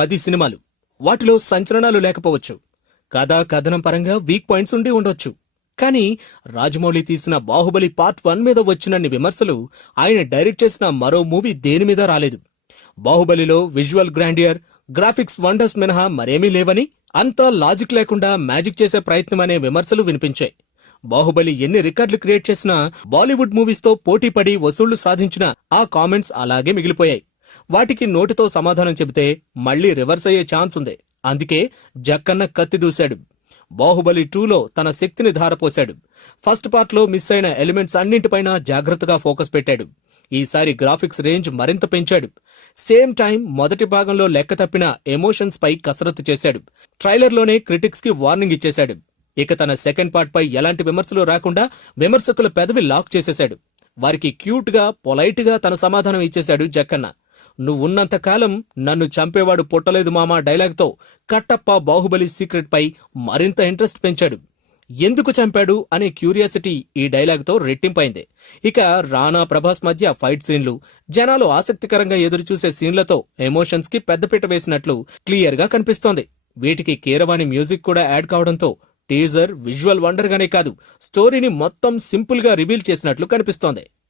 10 సినిమాలు. వాటిలో సంచలనాలు లేకపోవచ్చు. కథనం పరంగా వీక్ పాయింట్స్ ఉండి ఉండొచ్చు. కానీ రాజమౌళి తీసిన బాహుబలి పార్ట్ 1 మీద వచ్చినన్ని విమర్శలు ఆయన డైరెక్ట్ చేసిన మరో మూవీ దేని మీద రాలేదు. బాహుబలిలో విజువల్ గ్రాండియర్, గ్రాఫిక్స్ వండర్స్ మినహా మరేమీ లేవని, అంతా లాజిక్ లేకుండా మ్యాజిక్ చేసే ప్రయత్నమనే విమర్శలు వినిపించాయి. బాహుబలి ఎన్ని రికార్డులు క్రియేట్ చేసినా, బాలీవుడ్ మూవీస్తో పోటీపడి వసూళ్లు సాధించినా ఆ కామెంట్స్ అలాగే మిగిలిపోయాయి. వాటికి నోటితో సమాధానం చెబితే మళ్లీ రివర్స్ అయ్యే ఛాన్స్ ఉంది. అందుకే జక్కన్న కత్తి దూశాడు. బాహుబలి 2లో తన శక్తిని ధారపోశాడు. ఫస్ట్ పార్ట్లో మిస్ అయిన ఎలిమెంట్స్ అన్నింటిపైన జాగ్రత్తగా ఫోకస్ పెట్టాడు. ఈసారి గ్రాఫిక్స్ రేంజ్ మరింత పెంచాడు. సేమ్ టైం మొదటి భాగంలో లెక్క తప్పిన ఎమోషన్స్ పై కసరత్తు చేశాడు. ట్రైలర్లోనే క్రిటిక్స్ కి వార్నింగ్ ఇచ్చేశాడు. ఇక తన సెకండ్ పార్ట్ పై ఎలాంటి విమర్శలు రాకుండా విమర్శకుల పెదవి లాక్ చేసేశాడు. వారికి క్యూట్ గా, పొలైట్ గా తన సమాధానం ఇచ్చేశాడు జక్కన్న. నువ్వున్నంత కాలం నన్ను చంపేవాడు పుట్టలేదు మామా డైలాగ్తో కట్టప్ప బాహుబలి సీక్రెట్ పై మరింత ఇంట్రెస్ట్ పెంచాడు. ఎందుకు చంపాడు అనే క్యూరియాసిటీ ఈ డైలాగ్తో రెట్టింపైంది. ఇక రానా ప్రభాస్ మధ్య ఫైట్ సీన్లు, జనాలు ఆసక్తికరంగా ఎదురుచూసే సీన్లతో ఎమోషన్స్ కి పెద్దపీట వేసినట్లు క్లియర్ గా కనిపిస్తోంది. వీటికి కీరవాణి మ్యూజిక్ కూడా యాడ్ కావడంతో టీజర్ విజువల్ వండర్ గానే కాదు, స్టోరీని మొత్తం సింపుల్ గా రివీల్ చేసినట్లు కనిపిస్తోంది.